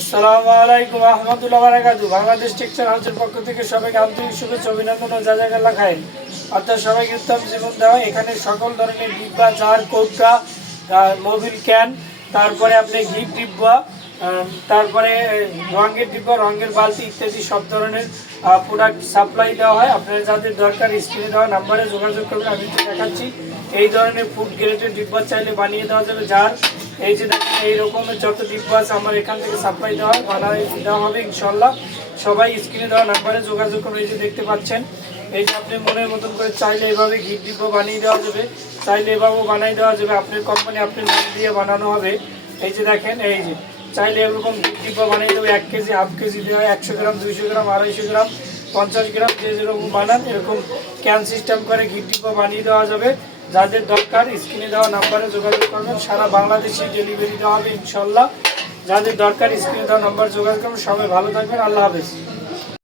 আসসালামু আলাইকুম রহমতুল্লাহ বারাকাতু বাংলাদেশ টেক্সটাইল হাউসের পক্ষ থেকে সবাইকে আন্তরিক শুভেচ্ছা, অভিনন্দন ও জায়গা লেখায় অর্থাৎ সবাইকে উত্তম জীবন দেওয়া। এখানে সকল ধরনের ডিব্বা জার কৌটা মোবিল ক্যান, তারপরে আপনি ঘিট ডিব্বা তারপরে রঙের ডিব্বা, রঙের বালতি ইত্যাদি সব ধরনের প্রোডাক্ট সাপ্লাই দেওয়া হয়। আপনারা যাদের দরকার স্ক্রিনে দেওয়া নাম্বারে যোগাযোগ করবেন। আমি দেখাচ্ছি। এই ধরনের ফুড গ্রেডের ডিব্বা চাইলে বানিয়ে দেওয়া যাবে। যার এই যে দেখেন, এই রকমের যত আছে আমার এখান থেকে সাপ্লাই দেওয়া হয় বানায় দেওয়া হবে ইনশাল্লাহ। সবাই স্ক্রিনে দেওয়া নাম্বারে যোগাযোগ করে এই যে দেখতে পাচ্ছেন। এই যে আপনি মনের মতন করে চাইলে এভাবে ঘি ডিব্বা বানিয়ে দেওয়া যাবে, চাইলে এভাবেও বানিয়ে দেওয়া যাবে। আপনার কোম্পানি আপনার নাম দিয়ে বানানো হবে। এই যে দেখেন, এই যে চাইলে এরকম ঘি ডিব্বা বানিয়ে দেবে, এক কেজি হাফ কেজি দেওয়া হয় একশো গ্রাম, দুইশো গ্রাম, আড়াইশো গ্রাম, পঞ্চাশ গ্রাম, যে যেরকম বানান, এরকম ক্যান সিস্টেম করে ঘি ডিব্বা বানিয়ে দেওয়া যাবে। যাদের দরকার, স্ক্রিনে দেওয়া নাম্বারে যোগাযোগ করবেন। সারা বাংলাদেশে ডেলিভারি দেওয়া হবে ইনশাল্লাহ। যাদের দরকার, স্ক্রিনে দেওয়া নাম্বার যোগাযোগ করবেন। সবাই ভালো থাকবেন। আল্লাহ হাফেজ।